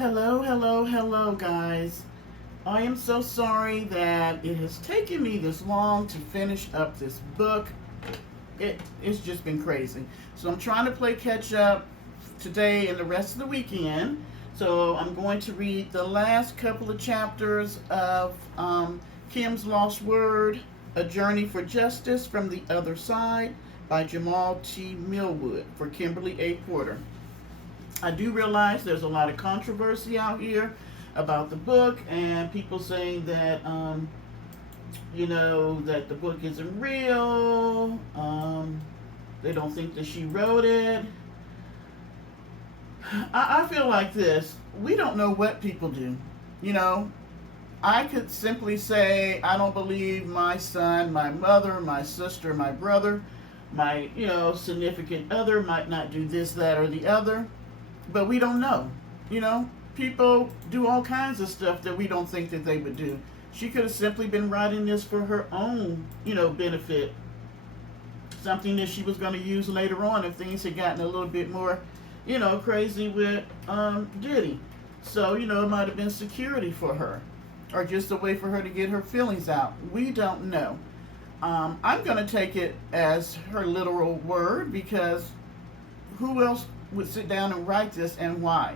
Hello, hello, hello, guys. I am so sorry that it has taken me this long to finish up this book. It's just been crazy. So I'm trying to play catch up today and the rest of the weekend. So I'm going to read the last couple of chapters of Kim's Lost Word, A Journey for Justice from the Other Side by Jamal T. Millwood for Kimberly A. Porter. I do realize there's a lot of controversy out here about the book and people saying that, that the book isn't real. They don't think that she wrote it. I feel like this. We don't know what people do. You know, I could simply say, I don't believe my son, my mother, my sister, my brother, my, significant other might not do this, that, or the other. But we don't know. People do all kinds of stuff that we don't think that they would do. She could have simply been writing this for her own, benefit. Something that she was going to use later on if things had gotten a little bit more, crazy with Diddy. So, it might have been security for her or just a way for her to get her feelings out. We don't know. I'm going to take it as her literal word because who else would sit down and write this and why?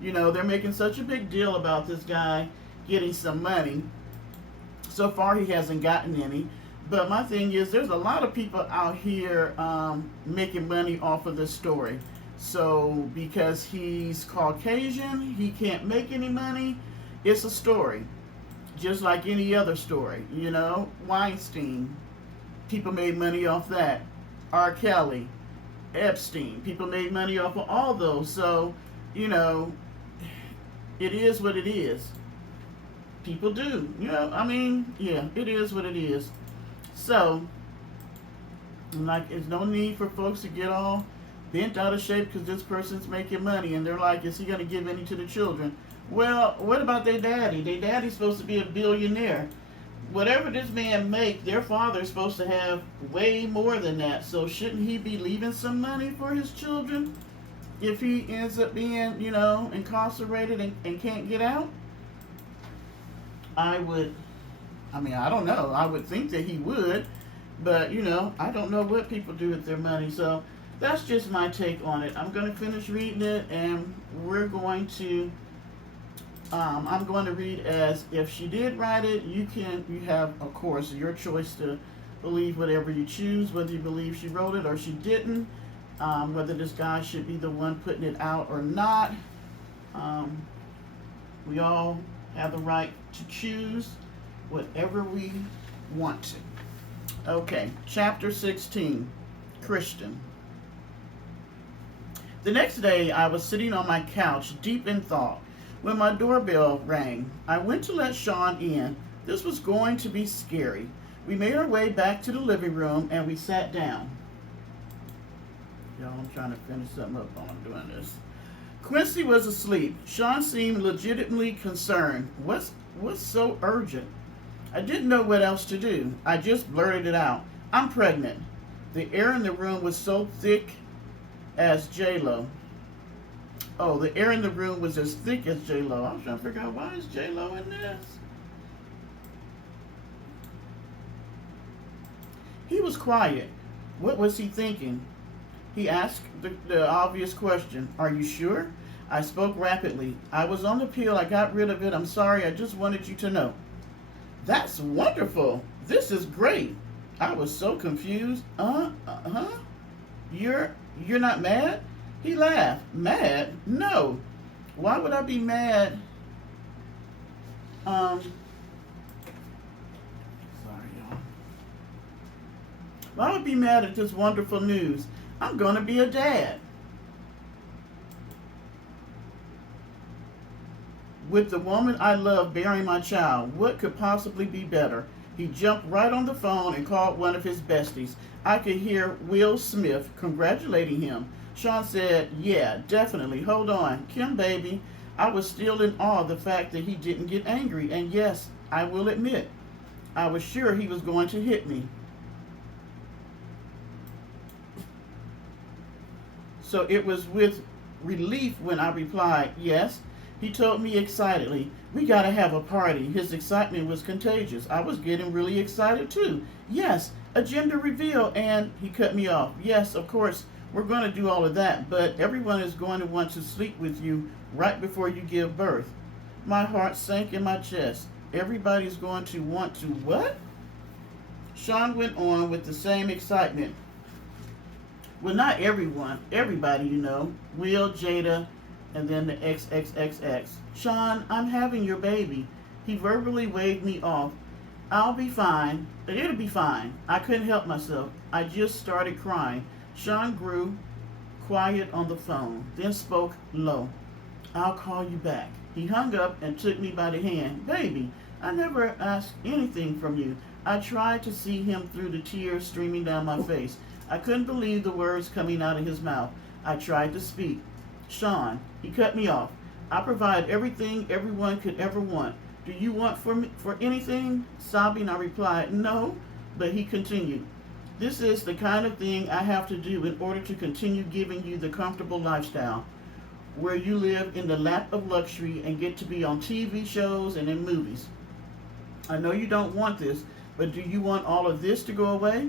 They're making such a big deal about this guy getting some money. So far, he hasn't gotten any. But my thing is, there's a lot of people out here making money off of this story. So because he's Caucasian, he can't make any money. It's a story, just like any other story. Weinstein, people made money off that. R. Kelly, Epstein, people made money off of all those. So, it is what it is. People do. It is what it is. So, there's no need for folks to get all bent out of shape because this person's making money and they're like, is he going to give any to the children? Well, what about their daddy? Their daddy's supposed to be a billionaire. Whatever this man make, their father's supposed to have way more than that. So shouldn't he be leaving some money for his children if he ends up being, incarcerated and can't get out? I don't know. I would think that he would. But, I don't know what people do with their money. So that's just my take on it. I'm going to finish reading it and I'm going to read as if she did write it. You have, of course, your choice to believe whatever you choose, whether you believe she wrote it or she didn't, whether this guy should be the one putting it out or not. We all have the right to choose whatever we want to. Okay, chapter 16, Christian. The next day, I was sitting on my couch, deep in thought, when my doorbell rang. I went to let Sean in. This was going to be scary. We made our way back to the living room and we sat down. Y'all, I'm trying to finish something up while I'm doing this. Quincy was asleep. Sean seemed legitimately concerned. What's so urgent? I didn't know what else to do. I just blurted it out. I'm pregnant. The air in the room was so thick as J-Lo. Oh, the air in the room was as thick as J-Lo. I was trying to figure out, why is J-Lo in this? He was quiet. What was he thinking? He asked the obvious question. Are you sure? I spoke rapidly. I was on the pill. I got rid of it. I'm sorry. I just wanted you to know. That's wonderful. This is great. I was so confused. You're not mad? He laughed. Mad? No. Why would I be mad? Sorry, y'all. Why would I be mad at this wonderful news? I'm going to be a dad. With the woman I love bearing my child, what could possibly be better? He jumped right on the phone and called one of his besties. I could hear Will Smith congratulating him. Sean said, yeah, definitely. Hold on. Kim, baby, I was still in awe of the fact that he didn't get angry. And yes, I will admit, I was sure he was going to hit me. So it was with relief when I replied, yes, He told me excitedly, "We gotta have a party." His excitement was contagious. I was getting really excited too. "Yes, a gender reveal," and he cut me off. "Yes, of course, we're going to do all of that, but everyone is going to want to sleep with you right before you give birth." My heart sank in my chest. Everybody's going to want to what? Sean went on with the same excitement. "Well, not everyone. Everybody, you know. Will, Jada, and then the XXXX. "Sean, I'm having your baby." He verbally waved me off. "I'll be fine. It'll be fine." I couldn't help myself. I just started crying. Sean grew quiet on the phone, then spoke low. "I'll call you back." He hung up and took me by the hand. "Baby, I never asked anything from you." I tried to see him through the tears streaming down my face. I couldn't believe the words coming out of his mouth. I tried to speak. "Sean," he cut me off. "I provide everything everyone could ever want. Do you want for anything?" Sobbing, I replied, "No," but he continued. "This is the kind of thing I have to do in order to continue giving you the comfortable lifestyle, where you live in the lap of luxury and get to be on TV shows and in movies. I know you don't want this, but do you want all of this to go away?"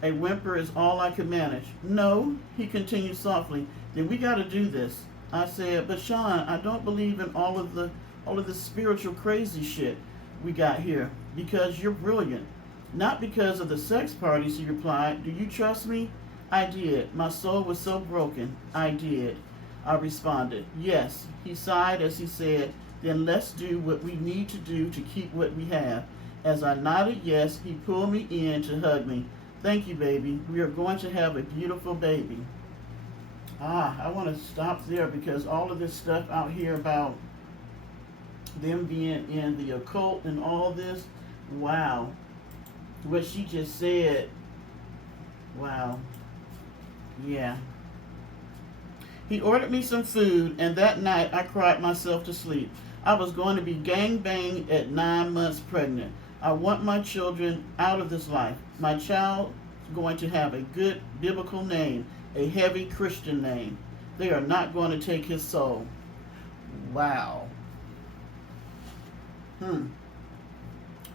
A whimper is all I could manage. "No," he continued softly. "Then we got to do this." I said, "But Sean, I don't believe in all of the spiritual crazy shit we got here, because you're brilliant." "Not because of the sex parties," he replied. "Do you trust me?" I did. My soul was so broken. I did. I responded, "Yes." He sighed as he said, "Then let's do what we need to do to keep what we have." As I nodded yes, he pulled me in to hug me. "Thank you, baby. We are going to have a beautiful baby." I want to stop there because all of this stuff out here about them being in the occult and all this, wow. What she just said, wow. Yeah. He ordered me some food, and that night I cried myself to sleep. I was going to be gangbanged at 9 months pregnant. I want my children out of this life. My child is going to have a good biblical name, a heavy Christian name. They are not going to take his soul. Wow.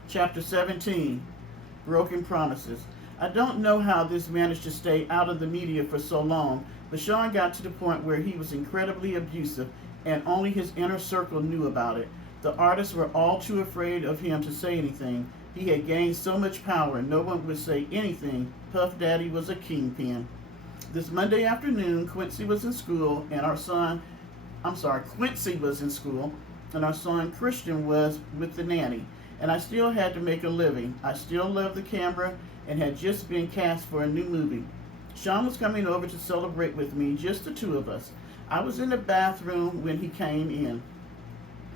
Chapter 17, Broken Promises. I don't know how this managed to stay out of the media for so long, but Sean got to the point where he was incredibly abusive, and only his inner circle knew about it. The artists were all too afraid of him to say anything. He had gained so much power, no one would say anything. Puff Daddy was a kingpin. This Monday afternoon, Quincy was in school, and Quincy was in school, and our son Christian was with the nanny. And I still had to make a living. I still loved the camera and had just been cast for a new movie. Sean was coming over to celebrate with me, just the two of us. I was in the bathroom when he came in.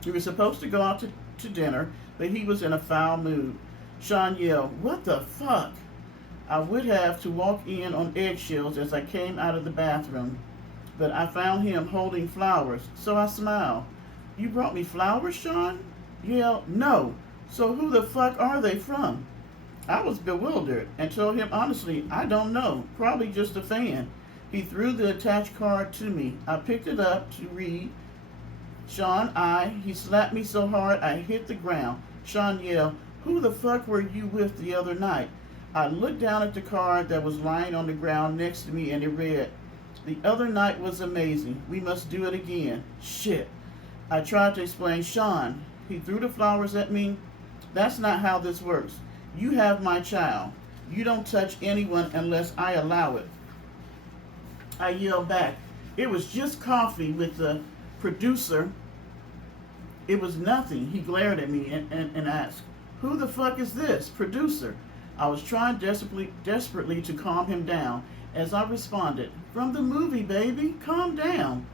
We were supposed to go out to dinner, but he was in a foul mood. Sean yelled, "What the fuck?" I would have to walk in on eggshells as I came out of the bathroom, but I found him holding flowers, so I smiled. "You brought me flowers, Sean?" Yelled, "No. So who the fuck are they from?" I was bewildered and told him honestly, I don't know, probably just a fan. He threw the attached card to me. I picked it up to read. Sean, he slapped me so hard I hit the ground. Sean yelled, "Who the fuck were you with the other night?" I looked down at the card that was lying on the ground next to me and it read, "The other night was amazing. We must do it again." Shit. I tried to explain. Sean, he threw the flowers at me. "That's not how this works. You have my child. You don't touch anyone unless I allow it." I yelled back, "It was just coffee with the producer." "It was nothing." He glared at me and asked, "Who the fuck is this producer?" I was trying desperately to calm him down as I responded, "From the movie, baby. Calm down."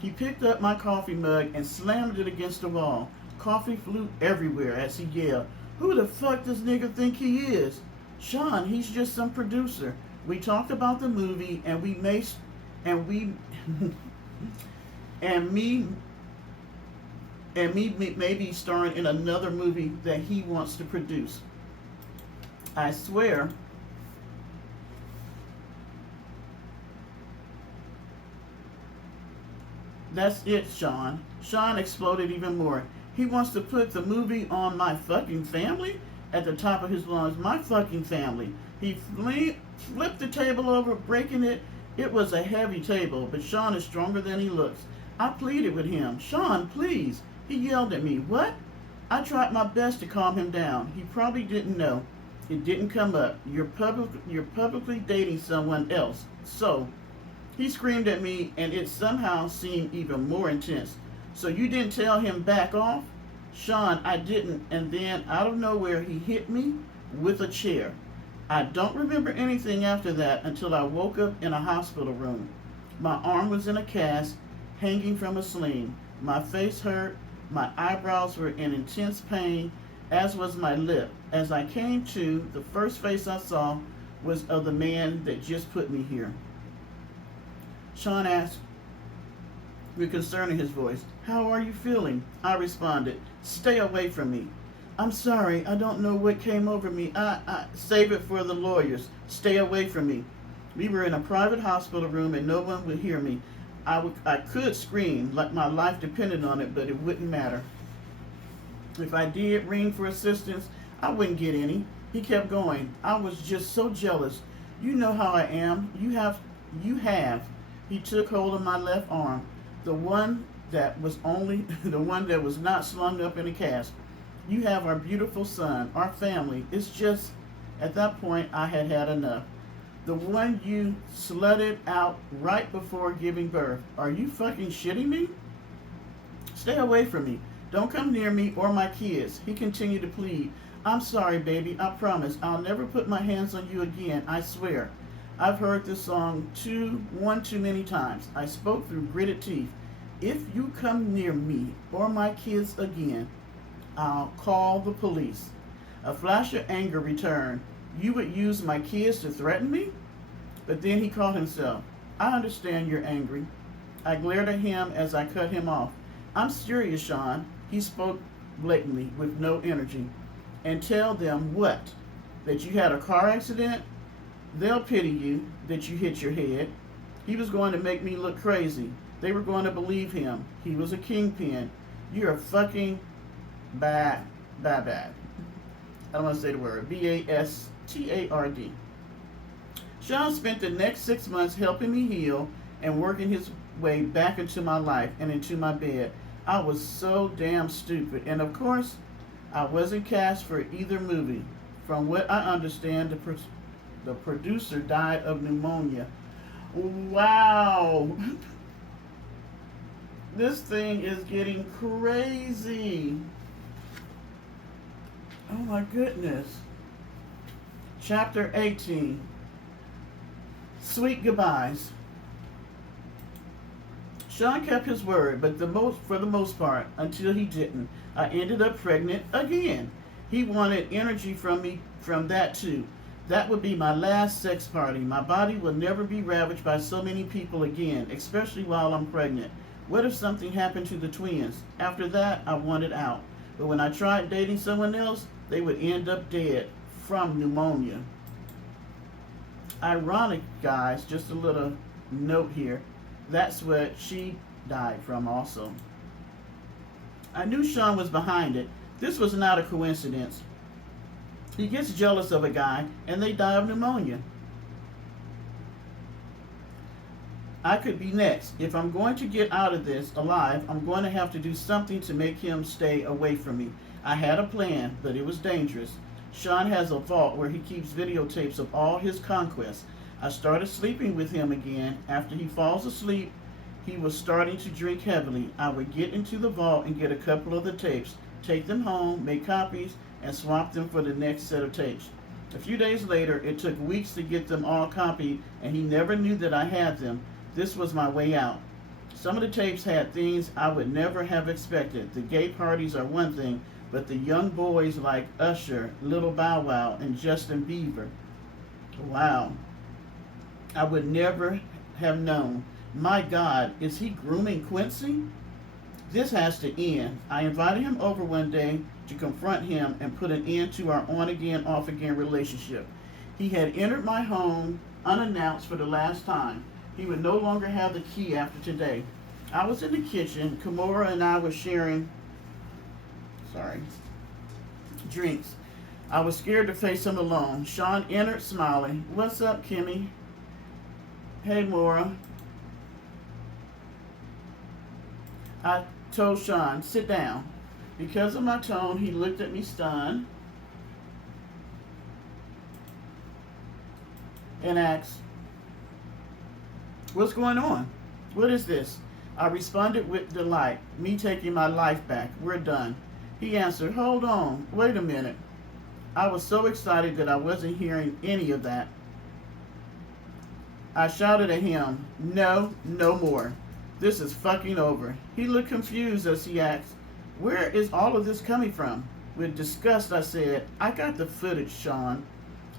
He picked up my coffee mug and slammed it against the wall. Coffee flew everywhere as he yelled, "Who the fuck does nigga think he is?" "Sean, he's just some producer. We talked about the movie and me maybe starring in another movie that he wants to produce." I swear That's it, Sean. Sean exploded even more. He wants to put the movie on my fucking family at the top of his lungs. My fucking family. He flipped the table over, breaking it. It was a heavy table, but Sean is stronger than he looks. I pleaded with him. Sean, please. He yelled at me. What? I tried my best to calm him down. He probably didn't know. It didn't come up. You're publicly dating someone else. So, he screamed at me, and it somehow seemed even more intense. So you didn't tell him back off? Sean, I didn't. And then, out of nowhere, he hit me with a chair. I don't remember anything after that until I woke up in a hospital room. My arm was in a cast, hanging from a sling. My face hurt. My eyebrows were in intense pain, as was my lip. As I came to, the first face I saw was of the man that just put me here. Sean asked, with concern in his voice, how are you feeling? I responded, stay away from me. I'm sorry, I don't know what came over me. I save it for the lawyers. Stay away from me. We were in a private hospital room and no one would hear me. I could scream like my life depended on it, but it wouldn't matter. If I did ring for assistance, I wouldn't get any. He kept going. I was just so jealous. You know how I am. You have. He took hold of my left arm, the one that was not slung up in a cast. You have our beautiful son, our family. It's just, at that point, I had had enough. The one you slutted out right before giving birth. Are you fucking shitting me? Stay away from me. Don't come near me or my kids. He continued to plead. I'm sorry, baby. I promise. I'll never put my hands on you again. I swear. I've heard this song one too many times. I spoke through gritted teeth. If you come near me or my kids again, I'll call the police. A flash of anger returned. You would use my kids to threaten me? But then he caught himself. I understand you're angry. I glared at him as I cut him off. I'm serious, Sean. He spoke blatantly with no energy. And tell them what? That you had a car accident? They'll pity you that you hit your head. He was going to make me look crazy. They were going to believe him. He was a kingpin. You're a fucking bad. I don't want to say the word. bastard. Sean spent the next 6 months helping me heal and working his way back into my life and into my bed. I was so damn stupid. And of course, I wasn't cast for either movie. From what I understand, the producer died of pneumonia. Wow. This thing is getting crazy. Oh my goodness. Chapter 18. Sweet goodbyes. Sean kept his word, but for the most part, until he didn't. I ended up pregnant again. He wanted energy from me from that too. That would be my last sex party. My body will never be ravaged by so many people again, especially while I'm pregnant. What if something happened to the twins? After that, I wanted out. But when I tried dating someone else, they would end up dead from pneumonia. Ironic, guys, just a little note here. That's what she died from also. I knew Sean was behind it. This was not a coincidence. He gets jealous of a guy and they die of pneumonia. I could be next. If I'm going to get out of this alive, I'm going to have to do something to make him stay away from me. I had a plan, but it was dangerous. Sean has a vault where he keeps videotapes of all his conquests. I started sleeping with him again. After he falls asleep, he was starting to drink heavily. I would get into the vault and get a couple of the tapes, take them home, make copies, and swap them for the next set of tapes. A few days later, it took weeks to get them all copied, and he never knew that I had them. This was my way out. Some of the tapes had things I would never have expected. The gay parties are one thing, but the young boys like Usher, Little Bow Wow, and Justin Bieber. Wow. I would never have known. My God, is he grooming Quincy? This has to end. I invited him over one day to confront him and put an end to our on-again, off-again relationship. He had entered my home unannounced for the last time. He would no longer have the key after today. I was in the kitchen. Kimora and I were sharing, sorry, drinks. I was scared to face him alone. Sean entered smiling. What's up, Kimmy? Hey, Mora. I told Sean, sit down. Because of my tone, he looked at me stunned and asked, what's going on? What is this? I responded with delight, me taking my life back. We're done. He answered, hold on, wait a minute. I was so excited that I wasn't hearing any of that. I shouted at him, no, no more. This is fucking over. He looked confused as he asked, where is all of this coming from? With disgust, I said, I got the footage, Sean.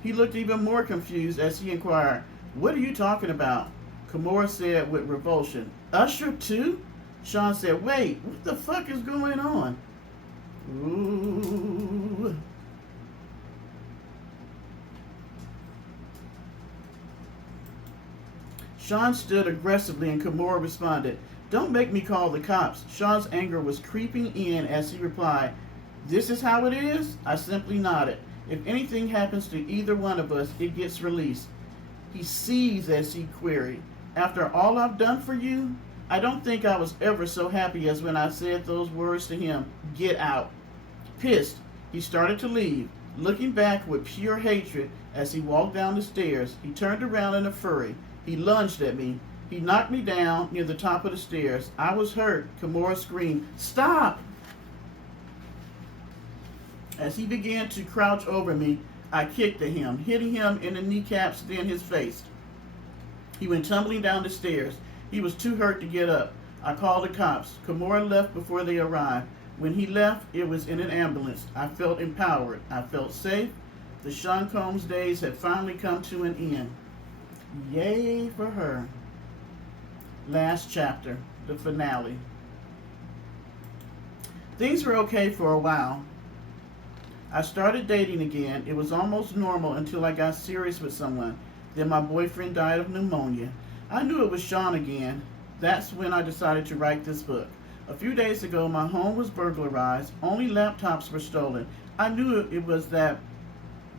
He looked even more confused as he inquired, what are you talking about? Kimora said with revulsion, Usher too? Sean said, wait, what the fuck is going on? Ooh. Sean stood aggressively and Kimora responded, don't make me call the cops. Sean's anger was creeping in as he replied, this is how it is? I simply nodded. If anything happens to either one of us, it gets released. He seethed as he queried, after all I've done for you? I don't think I was ever so happy as when I said those words to him, get out. Pissed, he started to leave. Looking back with pure hatred as he walked down the stairs, he turned around in a fury. He lunged at me. He knocked me down near the top of the stairs. I was hurt. Kimora screamed, stop! As he began to crouch over me, I kicked at him, hitting him in the kneecaps, then his face. He went tumbling down the stairs. He was too hurt to get up. I called the cops. Kimora left before they arrived. When he left, it was in an ambulance. I felt empowered. I felt safe. The Sean Combs days had finally come to an end. Yay for her. Last chapter, the finale. Things were okay for a while. I started dating again. It was almost normal until I got serious with someone. Then my boyfriend died of pneumonia. I knew it was Sean again. That's when I decided to write this book. A few days ago, my home was burglarized. Only laptops were stolen. I knew it was that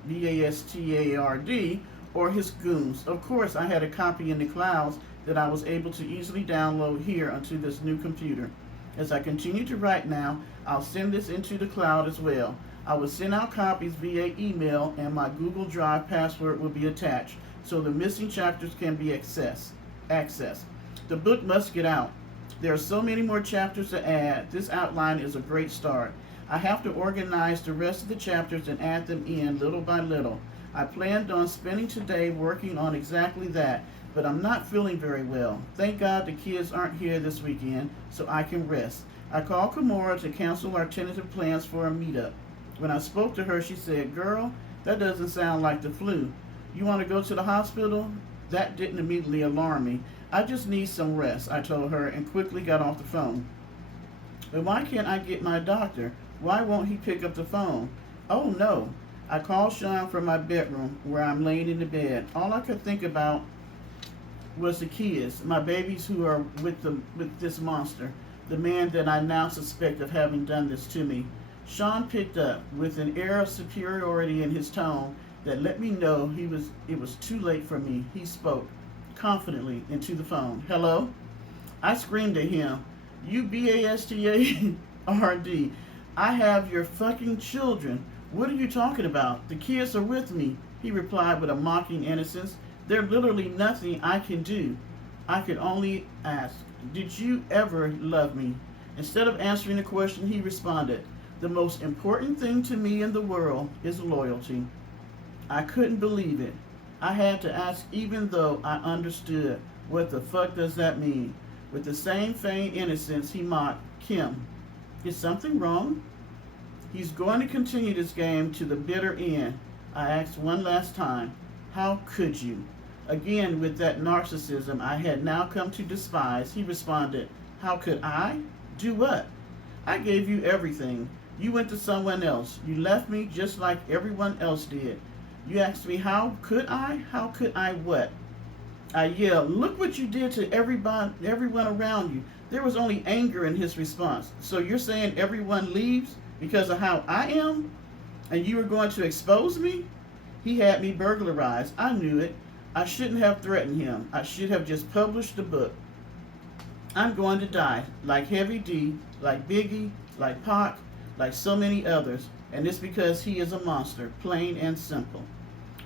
bastard or his goons. Of course, I had a copy in the clouds that I was able to easily download here onto this new computer. As I continue to write now, I'll send this into the cloud as well. I will send out copies via email and my Google Drive password will be attached so the missing chapters can be accessed. The book must get out. There are so many more chapters to add. This outline is a great start. I have to organize the rest of the chapters and add them in little by little. I planned on spending today working on exactly that, but I'm not feeling very well. Thank God the kids aren't here this weekend, so I can rest. I called Kimora to cancel our tentative plans for a meetup. When I spoke to her, she said, girl, that doesn't sound like the flu. You want to go to the hospital? That didn't immediately alarm me. I just need some rest, I told her, and quickly got off the phone. But why can't I get my doctor? Why won't he pick up the phone? Oh, no. I called Sean from my bedroom where I'm laying in the bed. All I could think about was the kids, my babies who are with this monster, the man that I now suspect of having done this to me. Sean picked up with an air of superiority in his tone that let me know it was too late for me. He spoke confidently into the phone. Hello? I screamed at him, you bastard. I have your fucking children. What are you talking about? The kids are with me. He replied with a mocking innocence. There's literally nothing I can do. I could only ask, did you ever love me? Instead of answering the question, he responded, the most important thing to me in the world is loyalty. I couldn't believe it. I had to ask even though I understood. What the fuck does that mean? With the same feigned innocence, he mocked, Kim, is something wrong? He's going to continue this game to the bitter end. I asked one last time, how could you? Again, with that narcissism I had now come to despise, he responded, how could I? Do what? I gave you everything. You went to someone else. You left me just like everyone else did. You asked me, how could I? How could I what? I yelled, look what you did to everyone around you. There was only anger in his response. So you're saying everyone leaves because of how I am? And you were going to expose me? He had me burglarized. I knew it. I shouldn't have threatened him. I should have just published the book. I'm going to die, like Heavy D, like Biggie, like Pac, like so many others. And it's because he is a monster, plain and simple.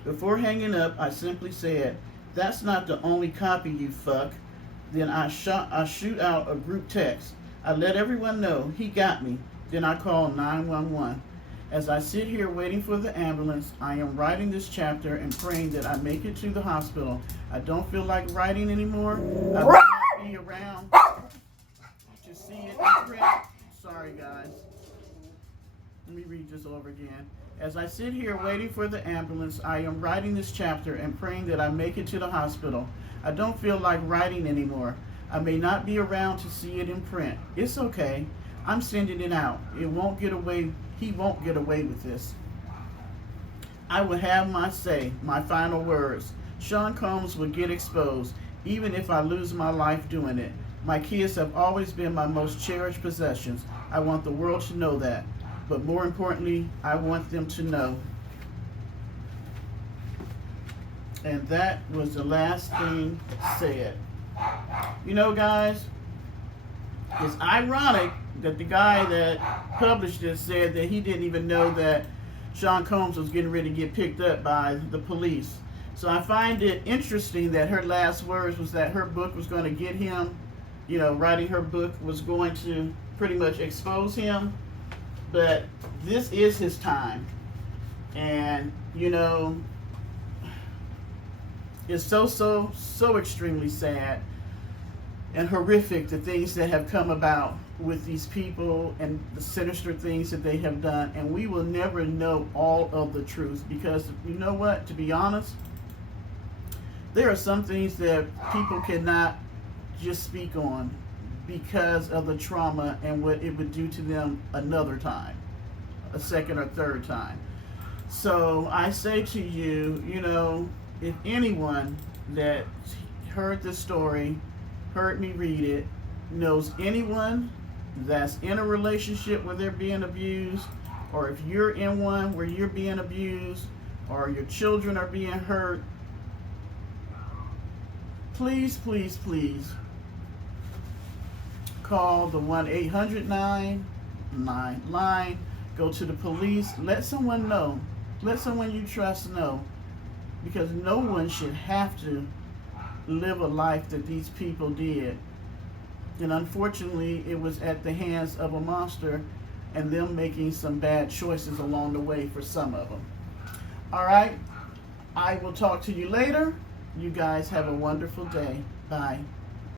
Before hanging up, I simply said, that's not the only copy, you fuck. Then I shoot out a group text. I let everyone know he got me. Then I called 911. As I sit here waiting for the ambulance, I am writing this chapter and praying that I make it to the hospital. I don't feel like writing anymore. I will not be around to see it in print. Sorry, guys. Let me read this over again. As I sit here waiting for the ambulance, I am writing this chapter and praying that I make it to the hospital. I don't feel like writing anymore. I may not be around to see it in print. It's okay. I'm sending it out. It won't get away. He won't get away with this. I will have my say, my final words. Sean Combs will get exposed, even if I lose my life doing it. My kids have always been my most cherished possessions. I want the world to know that. But more importantly, I want them to know. And that was the last thing said. You know, guys, it's ironic that the guy that published this said that he didn't even know that Sean Combs was getting ready to get picked up by the police. So I find it interesting that her last words was that her book was going to get him, you know, writing her book was going to pretty much expose him. But this is his time. And, you know, it's so extremely sad and horrific the things that have come about with these people and the sinister things that they have done. And we will never know all of the truth because, you know what, to be honest, there are some things that people cannot just speak on because of the trauma and what it would do to them another time, a second or third time. So I say to you, you know, if anyone that heard this story, heard me read it, knows anyone that's in a relationship where they're being abused, or if you're in one where you're being abused, or your children are being hurt, please, please, please call the 1-800-9 line. Go to the police. Let someone know. Let someone you trust know. Because no one should have to live a life that these people did. And unfortunately, it was at the hands of a monster and them making some bad choices along the way for some of them. All right. I will talk to you later. You guys have a wonderful day. Bye.